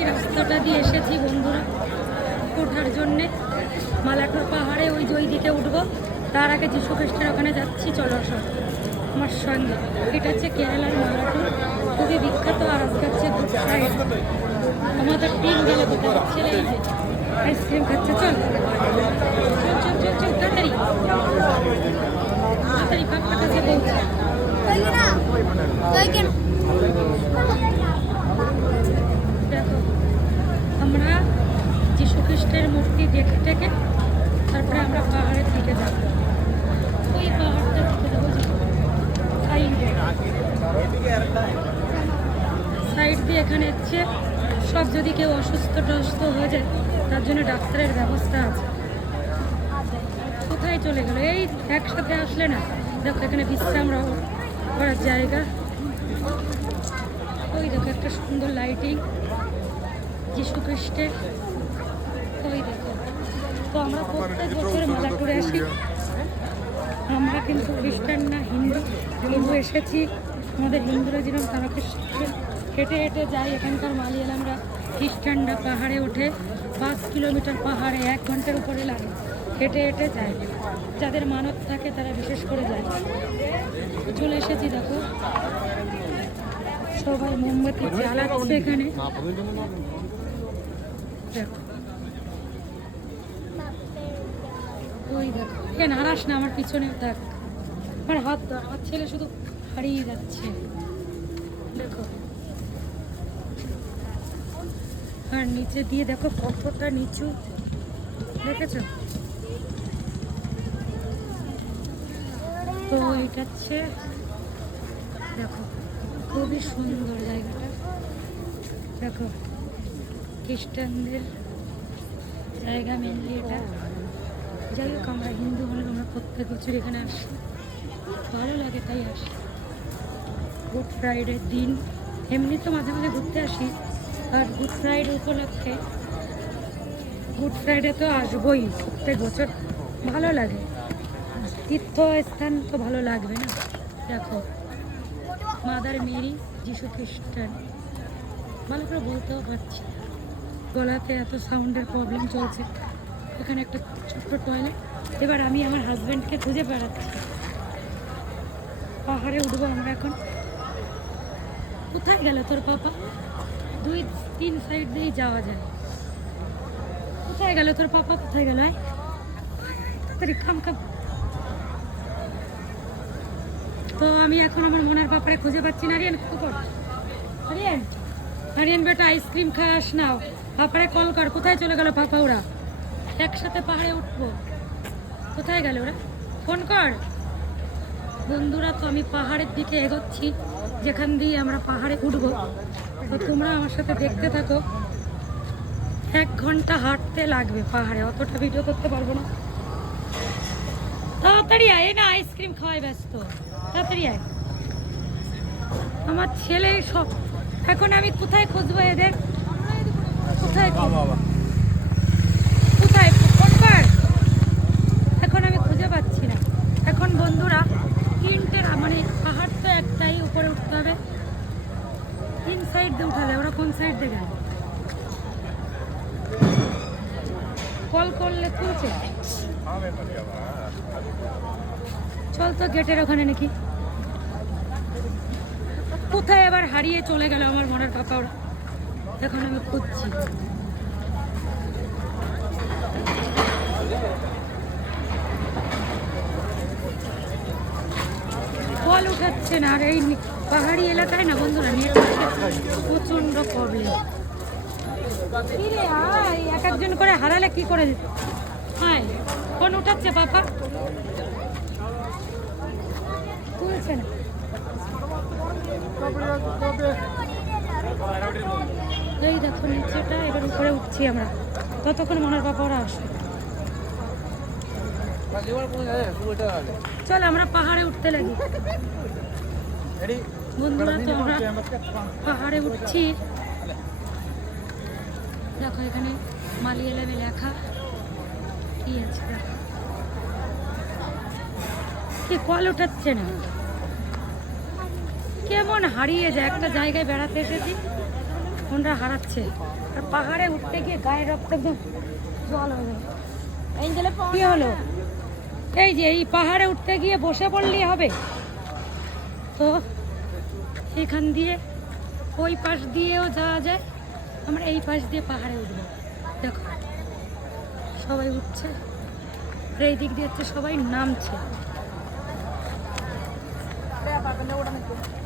এই রাস্তাটা দিয়ে এসেছি বন্ধুরা ওঠার জন্যে মালাটোর পাহাড়ে, ওই যে ওই দিকে উঠবো। তার আগে যিশু খ্রিস্টের ওখানে যাচ্ছি, চলো সব আমার সঙ্গে। এটা হচ্ছে কেরালার মালাটোর, খুবই বিখ্যাত। আর আজকে হচ্ছে গুড ফ্রাইডে। আমাদের টিম গেলে কোথায় ছেলে এই যে আইসক্রিম খাচ্ছে। চল চল চল চল চল তাড়াতাড়ি তাড়াতাড়ি পাপার কাছে পৌঁছে। দেখো আমরা যিশু খ্রিস্টের মূর্তি দেখে থেকে তারপরে আমরা পাহাড়ের দিকে যাব। ওই পাহাড়টা দেখতে যাবো, সাইড দিয়ে। এখানে হচ্ছে সব যদি কেউ অসুস্থ টসুস্থ হয়ে যায় তার জন্য ডাক্তারের ব্যবস্থা আছে। কোথায় চলে গেল? এই একসাথে আসলে না। দেখো এখানে বিশ্রাম করার জায়গা। ওই দেখো একটা সুন্দর লাইটিং যিশু খ্রিস্টের। ওই দেখো। তো আমরা প্রত্যেক বছর মালাটোরে আসি। আমরা কিন্তু খ্রিস্টান না, হিন্দু। তবু এসেছি। আমাদের হিন্দুরা যেরকম তারা হেঁটে হেঁটে যায়, এখানকার মালিয়ালামরা খ্রিস্টানরা পাহাড়ে ওঠে। 5 কিলোমিটার পাহাড়ে 1 ঘন্টার উপরে লাগে, হেঁটে হেঁটে যায়। যাদের মানত থাকে তারা বিশেষ করে যায়। চলে এসেছি দেখো, সবাই মোমবাতি জ্বালাচ্ছে এখানে। দেখো ওই দেখো, এ নারাস না, আমার পিছনে দেখ, আমার হাত ধর। আমার ছেলে শুধু হারিয়ে যাচ্ছে। দেখো আর নিচে দিয়ে দেখো কতটা নিচু, দেখেছ? তো এটা হচ্ছে দেখো খুবই সুন্দর জায়গাটা। দেখো খ্রিস্টানদের জায়গা মেনলি এটা। যাই হোক, আমরা হিন্দু হলে আমরা প্রত্যেক বছর এখানে আসি, ভালো লাগে তাই আসি। গুড ফ্রাইডের দিন এমনি তো মাঝে মাঝে ঘুরতে আসি, আর গুড ফ্রাইডে উপলক্ষে গুড ফ্রাইডে তো আসবোই প্রত্যেক বছর। ভালো লাগে, তীর্থস্থান তো ভালো লাগবে না। দেখো মাদার মেরি, যিশু খ্রিস্টান। ভালো করে বলতেও পারছি, গলাতে এত সাউন্ডের প্রবলেম চলছে। এখানে একটা ছোট্ট টয়লেট। এবার আমি আমার হাজব্যান্ডকে খুঁজে বেড়াচ্ছি। পাহাড়ে উঠবো আমরা এখন। কোথায় গেল তোর পাপা? 2-3 সাইড দিয়েই যাওয়া যায়। কোথায় গেল তোর পাপা? কোথায় গেল? তাড়াতাড়ি খাম খাম। তো আমি এখন আমার মনের পাপারে খুঁজে পাচ্ছি না। আরিয়ান কর, আরিয়ান আরিয়ান বেটা আইসক্রিম খাস না, পাপারে কল কর। কোথায় চলে গেল পাপা? ওরা একসাথে পাহাড়ে উঠবো, কোথায় গেল ওরা? ফোন কর। বন্ধুরা, তো আমি পাহাড়ের দিকে এগোচ্ছি, যেখান দিয়ে আমরা পাহাড়ে উঠবো। তো তোমরা আমার সাথে দেখতে থাকো। 1 ঘন্টা হাঁটতে লাগবে পাহাড়ে, অতটা ভিডিও করতে পারবো না। তাড়াতাড়ি আয় না, আইসক্রিম খাওয়াই ব্যস্ত। তাড়াতাড়ি আয়। আমার ছেলে সব। এখন আমি কোথায় খুঁজবো এদের? কোথায় কোথায় ফোন কর। এখন আমি খুঁজে পাচ্ছি না। এখন বন্ধুরা 3টে, মানে পাহাড় তো একটাই, উপরে উঠতে হবে। 3 সাইড দিয়ে উঠালে। ওরা কোন সাইড দিয়ে গেল? কল করলে তুলছে। চল তো গেটের ওখানে নাকি। কোথায় আবার হারিয়ে চলে গেল আমার মনের পাপা ওরা। এখন আমি খুঁজছি। কল উঠাচ্ছে না। আর এই পাহাড়ি এলাকায় না বন্ধুরা নেটওয়ার্কের প্রচন্ড প্রবলেম। এক একজন করে হারালে কি করে? হ্যাঁ, ফোন উঠাচ্ছে পাপা, তুলছে না। এই দেখো নিচেটা, এবার উপরে উঠছি আমরা। ততক্ষণ মনের পাপা ওরা আসবে। চল আমরা পাহাড়ে উঠতে লাগি বন্ধুরা। তো আমরা পাহাড়ে উঠছি। দেখো এখানে মালিয়ালামে লেখা কি আছে। দেখো কি কল উঠাচ্ছে না, কেমন হারিয়ে যায়। একটা জায়গায় বেড়াতে এসেছি, ওরা হারাচ্ছে। আর পাহাড়ে উঠতে গিয়ে গায়ের রক্ত একদম জল হয়ে গেল। এঞ্জেলে কি হলো? এই যে এই পাহাড়ে উঠতে গিয়ে বসে পড়লেই হবে? তো এখান দিয়ে ওই পাশ দিয়েও যাওয়া যায়, আমরা এই পাশ দিয়ে পাহাড়ে উঠবো। দেখো সবাই উঠছে আর এই দিক দিয়ে হচ্ছে সবাই নামছে।